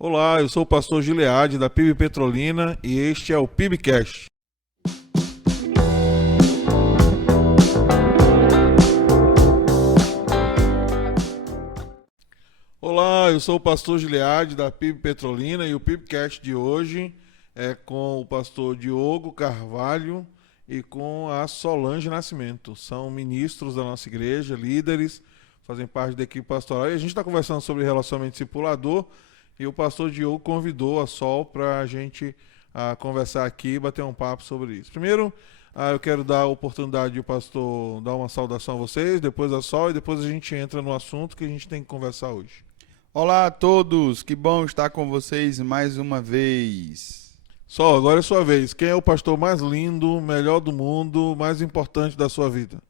Olá, eu sou o pastor Gileade da PIB Petrolina e este é o PIBcast. Olá, eu sou o pastor Gileade da PIB Petrolina e o PIBcast de hoje é com o pastor Diogo Carvalho e com a Solange Nascimento. São ministros da nossa igreja, líderes, fazem parte da equipe pastoral e a gente está conversando sobre relacionamento discipulador. E o pastor Diogo convidou a Sol para a gente conversar aqui e bater um papo sobre isso. Primeiro, eu quero dar a oportunidade de o pastor dar uma saudação a vocês, depois a Sol, e depois a gente entra no assunto que a gente tem que conversar hoje. Olá a todos, que bom estar com vocês mais uma vez. Sol, agora é sua vez. Quem é o pastor mais lindo, melhor do mundo, mais importante da sua vida?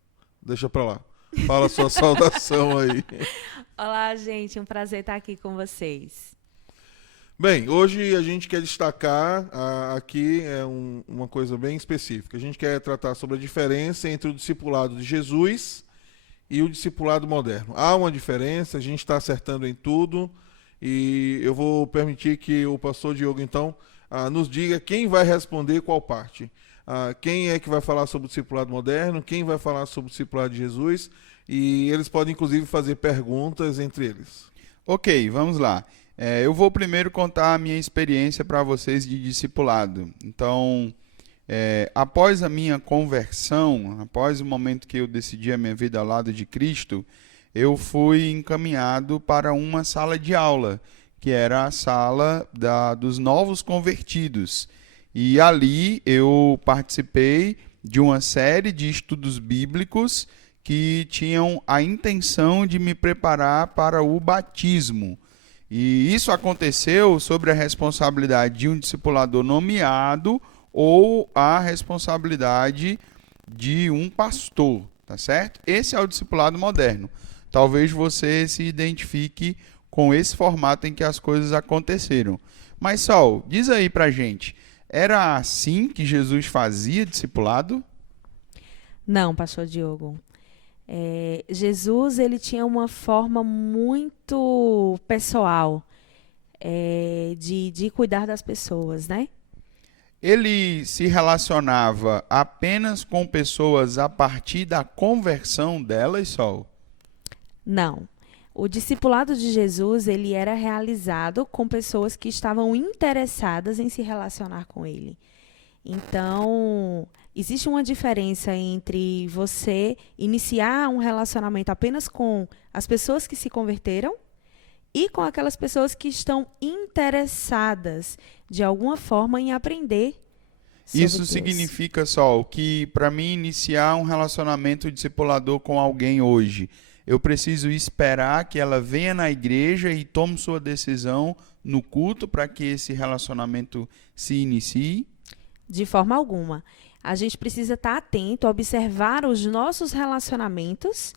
Deixa para lá. Fala a sua saudação aí. Olá, gente, um prazer estar aqui com vocês. Bem, hoje a gente quer destacar aqui uma coisa bem específica. A gente quer tratar sobre a diferença entre o discipulado de Jesus e o discipulado moderno. Há uma diferença, a gente está acertando em tudo e eu vou permitir que o pastor Diogo, então, nos diga quem vai responder qual parte. Quem é que vai falar sobre o discipulado moderno, quem vai falar sobre o discipulado de Jesus, e eles podem, inclusive, fazer perguntas entre eles. Ok, vamos lá. Eu vou primeiro contar a minha experiência para vocês de discipulado. Então, após a minha conversão, após o momento que eu decidi a minha vida ao lado de Cristo, eu fui encaminhado para uma sala de aula, que era a sala dos novos convertidos. E ali eu participei de uma série de estudos bíblicos que tinham a intenção de me preparar para o batismo. E isso aconteceu sobre a responsabilidade de um discipulador nomeado ou a responsabilidade de um pastor, tá certo? Esse é o discipulado moderno. Talvez você se identifique com esse formato em que as coisas aconteceram. Mas, Sol, diz aí pra gente, era assim que Jesus fazia discipulado? Não, pastor Diogo. Jesus, ele tinha uma forma muito pessoal de cuidar das pessoas, né? Ele se relacionava apenas com pessoas a partir da conversão delas, Sol? Não. O discipulado de Jesus, ele era realizado com pessoas que estavam interessadas em se relacionar com ele. Então, existe uma diferença entre você iniciar um relacionamento apenas com as pessoas que se converteram e com aquelas pessoas que estão interessadas, de alguma forma, em aprender sobre Isso Deus. significa, Sol, que para mim iniciar um relacionamento discipulador com alguém hoje, eu preciso esperar que ela venha na igreja e tome sua decisão no culto para que esse relacionamento se inicie? De forma alguma. A gente precisa estar atento, observar os nossos relacionamentos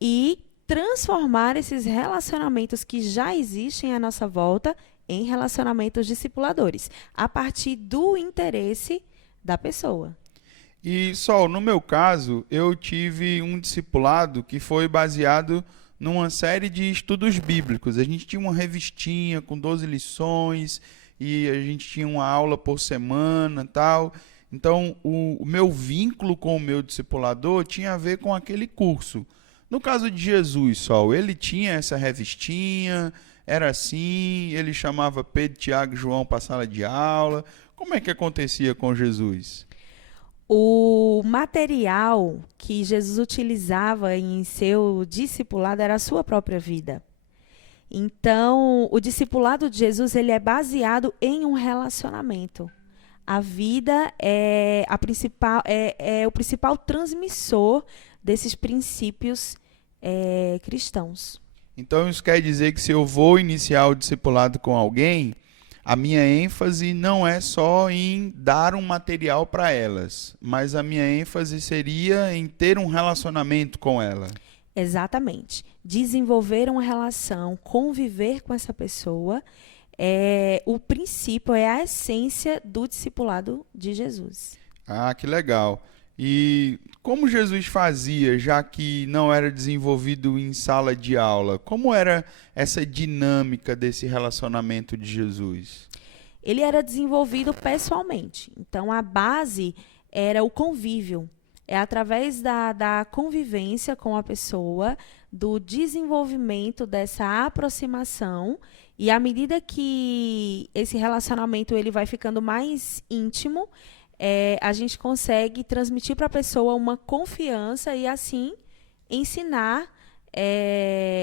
e transformar esses relacionamentos que já existem à nossa volta em relacionamentos discipuladores, a partir do interesse da pessoa. E, Sol, no meu caso, eu tive um discipulado que foi baseado numa série de estudos bíblicos. A gente tinha uma revistinha com 12 lições e a gente tinha uma aula por semana e tal. Então, o meu vínculo com o meu discipulador tinha a ver com aquele curso. No caso de Jesus, Sol, ele tinha essa revistinha, era assim, ele chamava Pedro, Tiago e João para a sala de aula. Como é que acontecia com Jesus? O material que Jesus utilizava em seu discipulado era a sua própria vida. Então, o discipulado de Jesus, ele é baseado em um relacionamento. A vida é o principal transmissor desses princípios cristãos. Então, isso quer dizer que se eu vou iniciar o discipulado com alguém, a minha ênfase não é só em dar um material para elas, mas a minha ênfase seria em ter um relacionamento com ela. Exatamente. Desenvolver uma relação, conviver com essa pessoa, o princípio, é a essência do discipulado de Jesus. Ah, que legal. E como Jesus fazia, já que não era desenvolvido em sala de aula? Como era essa dinâmica desse relacionamento de Jesus? Ele era desenvolvido pessoalmente. Então, a base era o convívio. É através da convivência com a pessoa, do desenvolvimento dessa aproximação, e à medida que esse relacionamento ele vai ficando mais íntimo, a gente consegue transmitir para a pessoa uma confiança e, assim, ensinar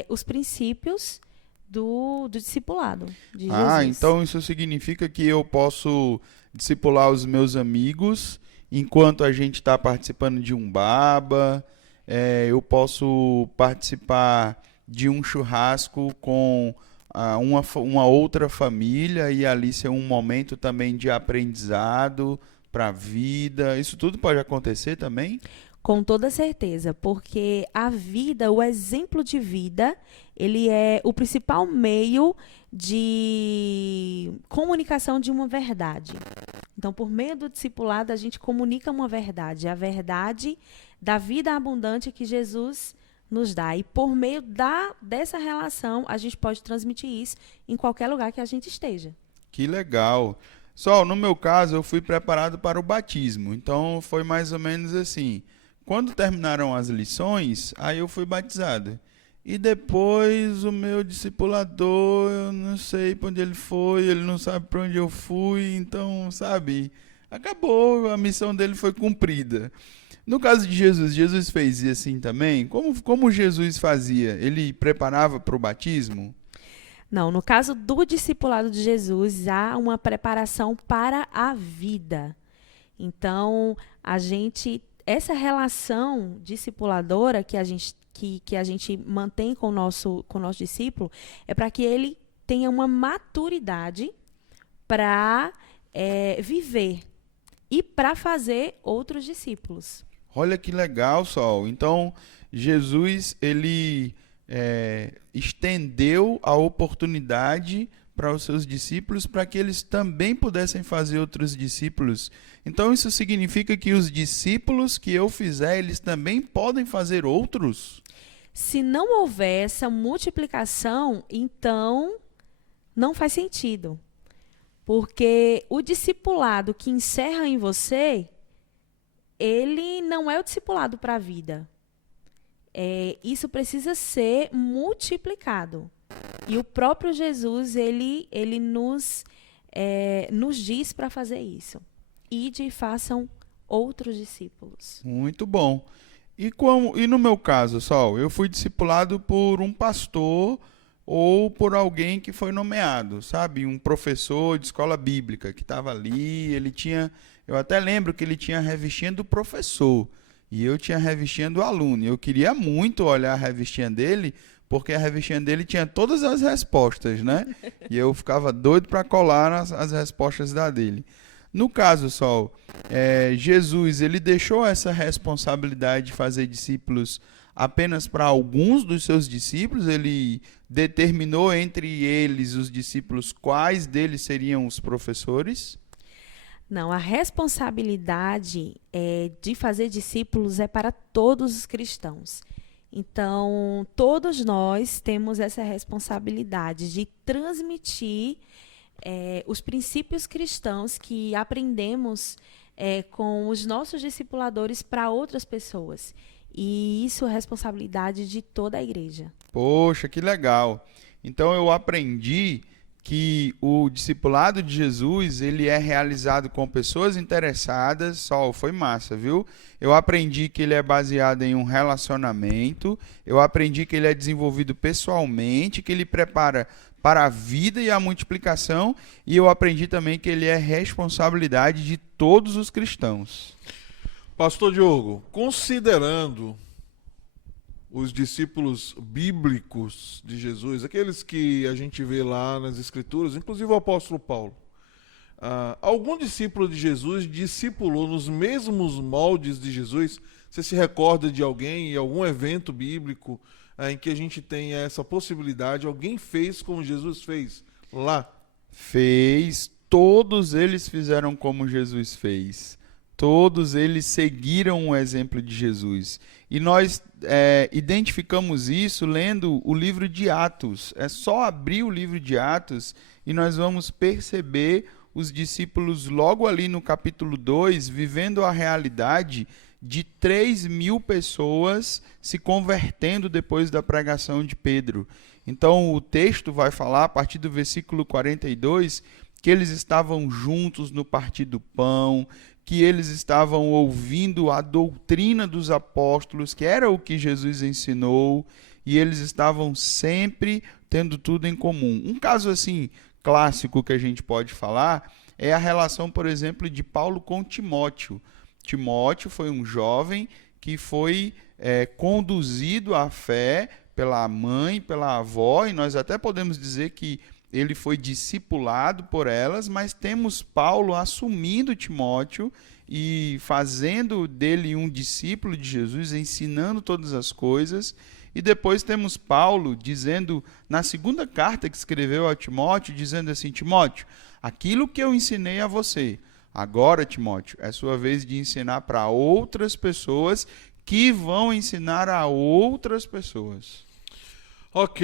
os princípios do discipulado de Jesus. Ah, então isso significa que eu posso discipular os meus amigos enquanto a gente está participando de um baba, eu posso participar de um churrasco com uma outra família e ali ser um momento também de aprendizado para a vida. Isso tudo pode acontecer também? Com toda certeza, porque a vida, o exemplo de vida, ele é o principal meio de comunicação de uma verdade. Então, por meio do discipulado, a gente comunica uma verdade, a verdade da vida abundante que Jesus nos dá. E por meio dessa relação, a gente pode transmitir isso em qualquer lugar que a gente esteja. Que legal. Só, no meu caso, eu fui preparado para o batismo. Então, foi mais ou menos assim. Quando terminaram as lições, aí eu fui batizado. E depois o meu discipulador, eu não sei para onde ele foi, ele não sabe para onde eu fui, então, sabe, acabou, a missão dele foi cumprida. No caso de Jesus, Jesus fez assim também? Como Jesus fazia? Ele preparava para o batismo? Não, no caso do discipulado de Jesus, há uma preparação para a vida. Então, essa relação discipuladora que a gente mantém com o nosso discípulo é para que ele tenha uma maturidade para viver e para fazer outros discípulos. Olha que legal, Sol. Então, Jesus, ele estendeu a oportunidade para os seus discípulos para que eles também pudessem fazer outros discípulos. Então, isso significa que os discípulos que eu fizer, eles também podem fazer outros? Se não houver essa multiplicação, então não faz sentido. Porque o discipulado que encerra em você, ele não é o discipulado para a vida. Isso precisa ser multiplicado. E o próprio Jesus, ele nos diz para fazer isso. Ide e façam outros discípulos. Muito bom. E no meu caso, Sol, eu fui discipulado por um pastor ou por alguém que foi nomeado, sabe? Um professor de escola bíblica que estava ali, eu até lembro que ele tinha a revistinha do professor e eu tinha a revistinha do aluno. Eu queria muito olhar a revistinha dele, porque a revistinha dele tinha todas as respostas, né? E eu ficava doido para colar as respostas dele. No caso, Sol, Jesus, ele deixou essa responsabilidade de fazer discípulos apenas para alguns dos seus discípulos? Ele determinou entre eles, os discípulos, quais deles seriam os professores? Não, a responsabilidade de fazer discípulos é para todos os cristãos. Então, todos nós temos essa responsabilidade de transmitir os princípios cristãos que aprendemos com os nossos discipuladores para outras pessoas. E isso é responsabilidade de toda a igreja. Poxa, que legal. Então eu aprendi que o discipulado de Jesus, ele é realizado com pessoas interessadas. Sol, foi massa, viu? Eu aprendi que ele é baseado em um relacionamento, eu aprendi que ele é desenvolvido pessoalmente, que ele prepara para a vida e a multiplicação, e eu aprendi também que ele é responsabilidade de todos os cristãos. Pastor Diogo, considerando os discípulos bíblicos de Jesus, aqueles que a gente vê lá nas Escrituras, inclusive o apóstolo Paulo, algum discípulo de Jesus discipulou nos mesmos moldes de Jesus? Você se recorda de alguém, em algum evento bíblico, em que a gente tem essa possibilidade? Alguém fez como Jesus fez lá? Fez, todos eles fizeram como Jesus fez. Todos eles seguiram o exemplo de Jesus. E nós identificamos isso lendo o livro de Atos. É só abrir o livro de Atos e nós vamos perceber os discípulos logo ali no capítulo 2, vivendo a realidade de 3.000 pessoas se convertendo depois da pregação de Pedro. Então o texto vai falar, a partir do versículo 42, que eles estavam juntos no partir do pão, que eles estavam ouvindo a doutrina dos apóstolos, que era o que Jesus ensinou, e eles estavam sempre tendo tudo em comum. Um caso assim clássico que a gente pode falar é a relação, por exemplo, de Paulo com Timóteo. Timóteo foi um jovem que foi conduzido à fé pela mãe, pela avó, e nós até podemos dizer que ele foi discipulado por elas, mas temos Paulo assumindo Timóteo e fazendo dele um discípulo de Jesus, ensinando todas as coisas. E depois temos Paulo dizendo, na segunda carta que escreveu a Timóteo, dizendo assim: Timóteo, aquilo que eu ensinei a você, agora, Timóteo, é sua vez de ensinar para outras pessoas que vão ensinar a outras pessoas. Ok,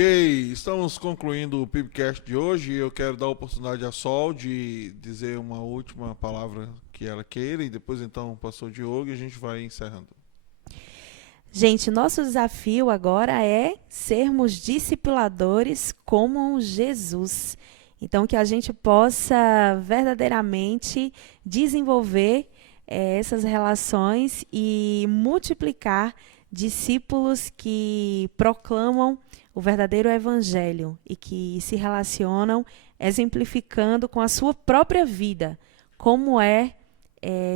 estamos concluindo o PIBcast de hoje e eu quero dar a oportunidade à Sol de dizer uma última palavra que ela queira e depois então o pastor Diogo e a gente vai encerrando. Gente, nosso desafio agora é sermos discipuladores como Jesus. Então, que a gente possa verdadeiramente desenvolver essas relações e multiplicar discípulos que proclamam o verdadeiro evangelho e que se relacionam exemplificando com a sua própria vida como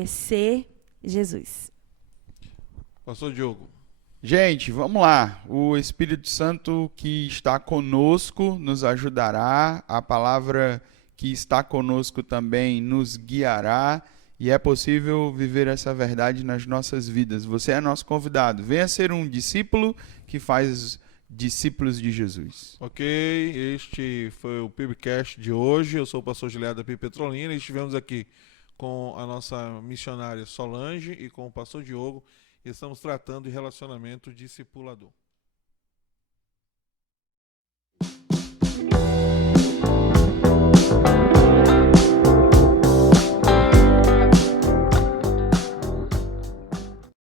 ser Jesus. Pastor Diogo. Gente, vamos lá. O Espírito Santo que está conosco nos ajudará, a palavra que está conosco também nos guiará, e é possível viver essa verdade nas nossas vidas. Você é nosso convidado. Venha ser um discípulo que faz discípulos de Jesus. Ok, este foi o PIBcast de hoje. Eu sou o pastor Gilead da PIB Petrolina e estivemos aqui com a nossa missionária Solange e com o pastor Diogo. Estamos tratando de relacionamento discipulador.